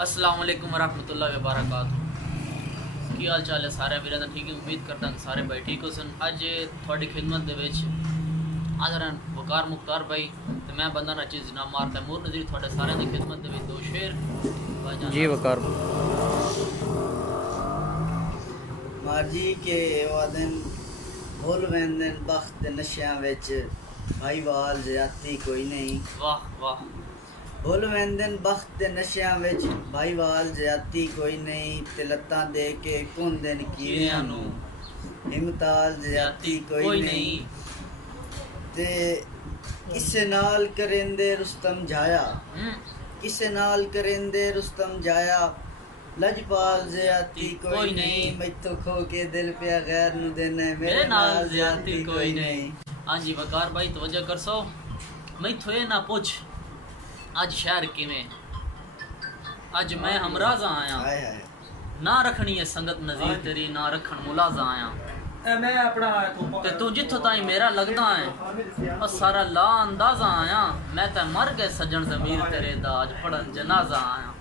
अस्सलाम वालेकुम वरहमतुल्लाहि वबरकातुहू। की हाल चाल है सारे वीरां दा? ठीक है, उम्मीद करता कि सारे भाई ठीक हो सन। अज थोड़ी खिदमत दे विच हाज़र हैं वकार मुख्तार भाई ते मैं बंदा ना चीज़ ना मार तैमूर नज़ीर थोड़े सारे दी खिदमत दे विच दो शेर जी वकार माजी के वादन भुल वेंदन बख्त नशियां विच भाईवाल ज्यादती कोई नहीं। वाह वाह। भुल वेंदन बख्त नशियां विच भाईवाल ज्यादती कोई नहीं। ते लत्तां दे के घुंदन कीड़ियां नू हिमताल ज्यादती कोई नहीं। ते किसे नाल करेंदे रुस्तम जाया, किसे नाल करेंदे रुस्तम जाया। लजपाल ज्यादती कोई नहीं। मैथों खो के दिल पे गैर नू देना मेरे नाल ज्यादती कोई नहीं। हाँ जी वकार भाई तवज्जो कर सो। मैथों ये ना पूछ अज शहर किवें, अज मैं हमराजा आया। ना रखनी है संगत नज़ीर तेरी, ना रखन मुलाजा आया। मैं अपना ते तू जिथों ताई मेरा लगदा है और सारा ला अंदाजा आया। मैं ते मर गए सज्जन ज़मीर तेरे दा, अज पढ़न जनाजा आया।